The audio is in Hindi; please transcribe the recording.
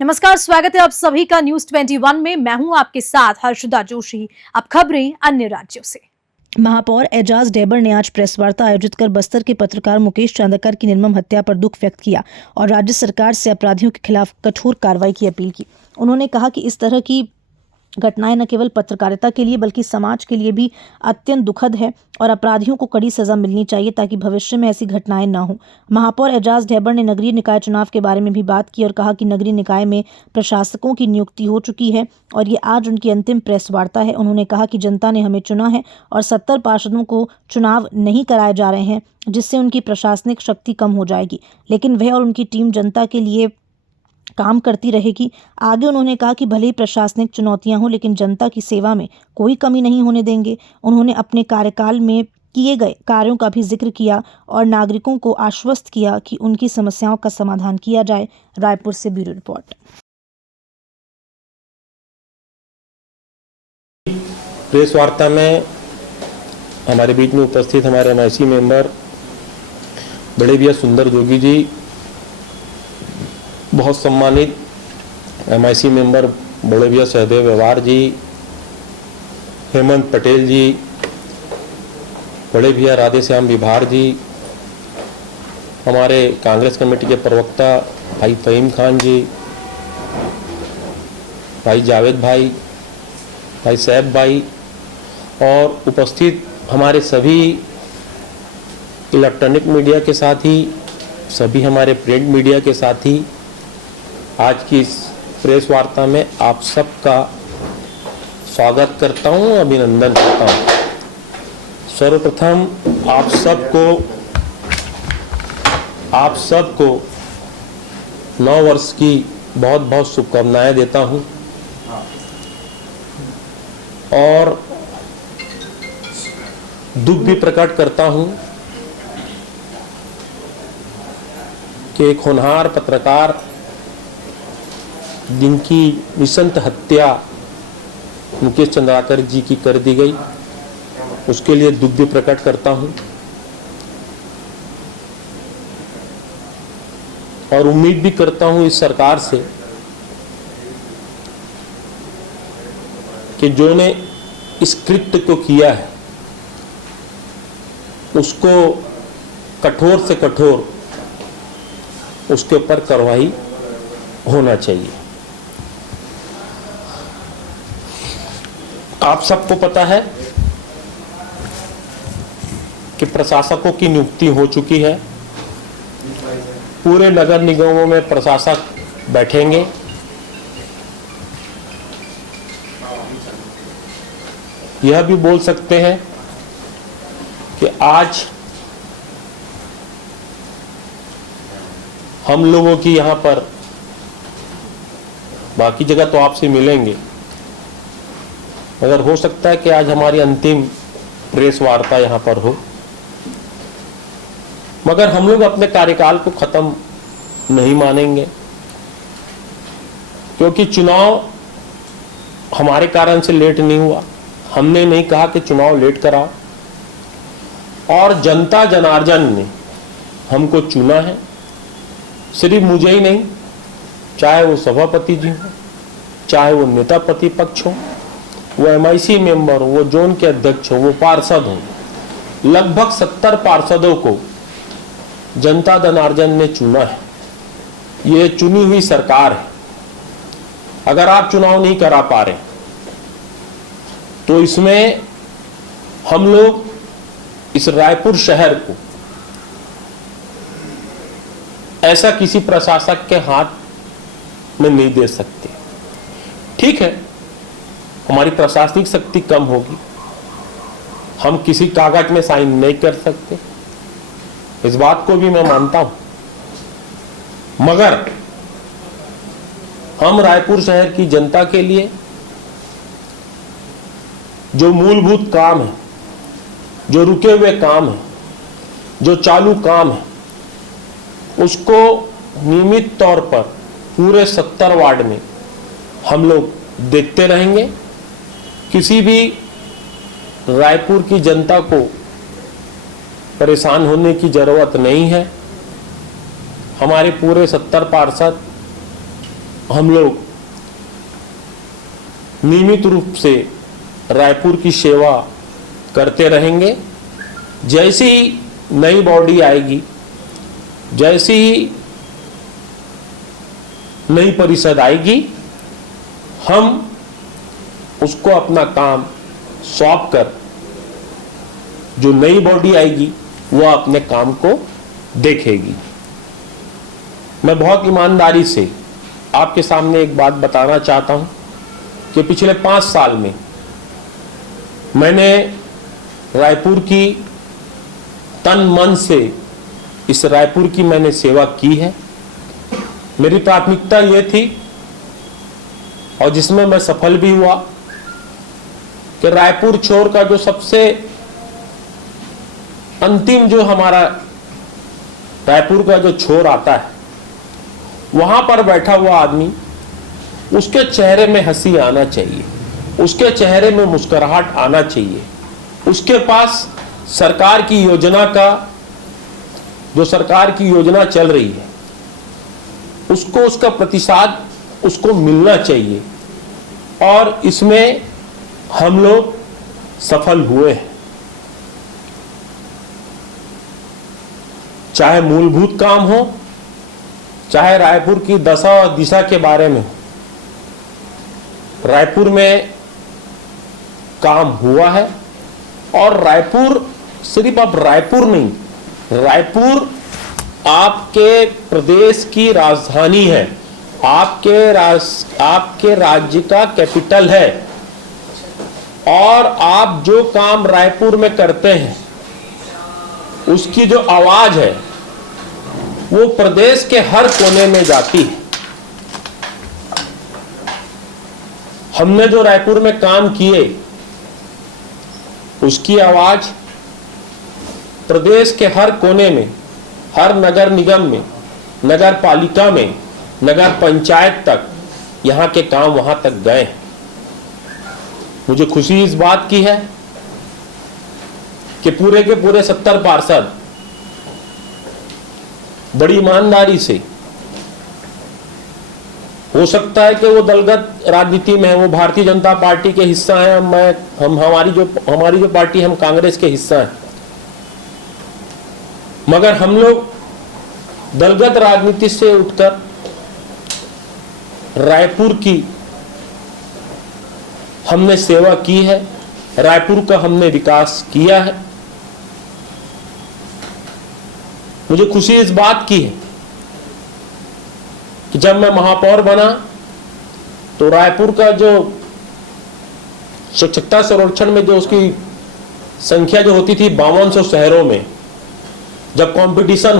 नमस्कार, स्वागत है आप सभी का न्यूज 21 में। मैं हूं आपके साथ हर्षदा जोशी। अब खबरें अन्य राज्यों से। महापौर एजाज ढेबर ने आज प्रेस वार्ता आयोजित कर बस्तर के पत्रकार मुकेश चांदकर की निर्मम हत्या पर दुख व्यक्त किया और राज्य सरकार से अपराधियों के खिलाफ कठोर कार्रवाई की अपील की। उन्होंने कहा कि इस तरह की घटनाएं न केवल पत्रकारिता के लिए बल्कि समाज के लिए भी अत्यंत दुखद है और अपराधियों को कड़ी सजा मिलनी चाहिए ताकि भविष्य में ऐसी घटनाएं न हो। महापौर एजाज ढेबर ने नगरीय निकाय चुनाव के बारे में भी बात की और कहा कि नगरीय निकाय में प्रशासकों की नियुक्ति हो चुकी है और ये आज उनकी अंतिम प्रेस वार्ता है। उन्होंने कहा कि जनता ने हमें चुना है और 70 पार्षदों को चुनाव नहीं कराए जा रहे हैं, जिससे उनकी प्रशासनिक शक्ति कम हो जाएगी, लेकिन वह और उनकी टीम जनता के लिए काम करती रहेगी। आगे उन्होंने कहा कि भले ही प्रशासनिक चुनौतियां हों, लेकिन जनता की सेवा में कोई कमी नहीं होने देंगे। उन्होंने अपने कार्यकाल में किए गए कार्यों का भी जिक्र किया और नागरिकों को आश्वस्त किया कि उनकी समस्याओं का समाधान किया जाए। रायपुर से ब्यूरो रिपोर्ट। प्रेस वार्ता में हमारे बीच में उपस्थित हमारे एमआईसी मेंबर बड़े भैया सुंदर जोगी जी, बहुत सम्मानित एमआईसी मेंबर बड़े भैया सहदेव व्यवहार जी, हेमंत पटेल जी, बड़े भैया राधे श्याम विभार जी, हमारे कांग्रेस कमेटी के प्रवक्ता भाई फहीम खान जी, भाई जावेद भाई, भाई सैफ भाई और उपस्थित हमारे सभी इलेक्ट्रॉनिक मीडिया के साथी, सभी हमारे प्रिंट मीडिया के साथी, आज की इस प्रेस वार्ता में आप सबका स्वागत करता हूं, अभिनंदन करता हूं। सर्वप्रथम आप सबको नव वर्ष की बहुत बहुत शुभकामनाएं देता हूं और दुख भी प्रकट करता हूं कि एक होनहार पत्रकार जिनकी निशंत हत्या मुकेश चंद्राकर जी की कर दी गई, उसके लिए दुख भी प्रकट करता हूं और उम्मीद भी करता हूं इस सरकार से कि जो ने इस कृत्य को किया है उसको कठोर से कठोर उसके ऊपर कार्रवाई होना चाहिए। आप सबको पता है कि प्रशासकों की नियुक्ति हो चुकी है। पूरे नगर निगमों में प्रशासक बैठेंगे। यह भी बोल सकते हैं कि आज हम लोगों की यहाँ पर, बाकी जगह तो आपसे मिलेंगे, मगर हो सकता है कि आज हमारी अंतिम प्रेस वार्ता यहाँ पर हो, मगर हम लोग अपने कार्यकाल को खत्म नहीं मानेंगे, क्योंकि चुनाव हमारे कारण से लेट नहीं हुआ। हमने नहीं कहा कि चुनाव लेट कराओ और जनता जनार्दन ने हमको चुना है। सिर्फ मुझे ही नहीं, चाहे वो सभापति जी हो, चाहे वो नेता प्रतिपक्ष हो, वो एमआईसी मेंबर हो, वो जोन के अध्यक्ष हो, वो पार्षद हो, लगभग 70 पार्षदों को जनता जनार्दन ने चुना है। ये चुनी हुई सरकार है। अगर आप चुनाव नहीं करा पा रहे तो इसमें हम लोग इस रायपुर शहर को ऐसा किसी प्रशासक के हाथ में नहीं दे सकते। ठीक है, हमारी प्रशासनिक शक्ति कम होगी, हम किसी कागज में साइन नहीं कर सकते, इस बात को भी मैं मानता हूं, मगर हम रायपुर शहर की जनता के लिए जो मूलभूत काम है, जो रुके हुए काम है, जो चालू काम है, उसको नियमित तौर पर पूरे 70 वार्ड में हम लोग देखते रहेंगे। किसी भी रायपुर की जनता को परेशान होने की जरूरत नहीं है। हमारे पूरे 70 पार्षद हम लोग नियमित रूप से रायपुर की सेवा करते रहेंगे। जैसी ही नई बॉडी आएगी, जैसी ही नई परिषद आएगी, हम उसको अपना काम सौंप कर जो नई बॉडी आएगी वो अपने काम को देखेगी। मैं बहुत ईमानदारी से आपके सामने एक बात बताना चाहता हूं कि पिछले 5 साल में मैंने रायपुर की तन मन से इस रायपुर की मैंने सेवा की है। मेरी प्राथमिकता ये थी और जिसमें मैं सफल भी हुआ कि रायपुर छोर का जो सबसे अंतिम जो हमारा रायपुर का जो छोर आता है, वहां पर बैठा हुआ आदमी, उसके चेहरे में हंसी आना चाहिए, उसके चेहरे में मुस्कुराहट आना चाहिए, उसके पास सरकार की योजना का जो सरकार की योजना चल रही है उसको उसका प्रतिसाद उसको मिलना चाहिए। और इसमें हम लोग सफल हुए हैं। चाहे मूलभूत काम हो, चाहे रायपुर की दशा और दिशा के बारे में हो, रायपुर में काम हुआ है। और रायपुर सिर्फ अब रायपुर नहीं, रायपुर आपके प्रदेश की राजधानी है, आपके राज्य का कैपिटल है। और आप जो काम रायपुर में करते हैं उसकी जो आवाज है वो प्रदेश के हर कोने में जाती है। हमने जो रायपुर में काम किए उसकी आवाज प्रदेश के हर कोने में, हर नगर निगम में, नगर पालिका में, नगर पंचायत तक यहां के काम वहां तक गए। मुझे खुशी इस बात की है कि पूरे के पूरे 70 पार्षद बड़ी ईमानदारी से, हो सकता है कि वो दलगत राजनीति में है, वो भारतीय जनता पार्टी के हिस्सा है, हमारी जो पार्टी, हम कांग्रेस के हिस्सा है, मगर हम लोग दलगत राजनीति से उठकर रायपुर की हमने सेवा की है, रायपुर का हमने विकास किया है। मुझे खुशी इस बात की है कि जब मैं महापौर बना तो रायपुर का जो स्वच्छता सर्वेक्षण में जो उसकी संख्या जो होती थी 5200 शहरों में, जब कंपटीशन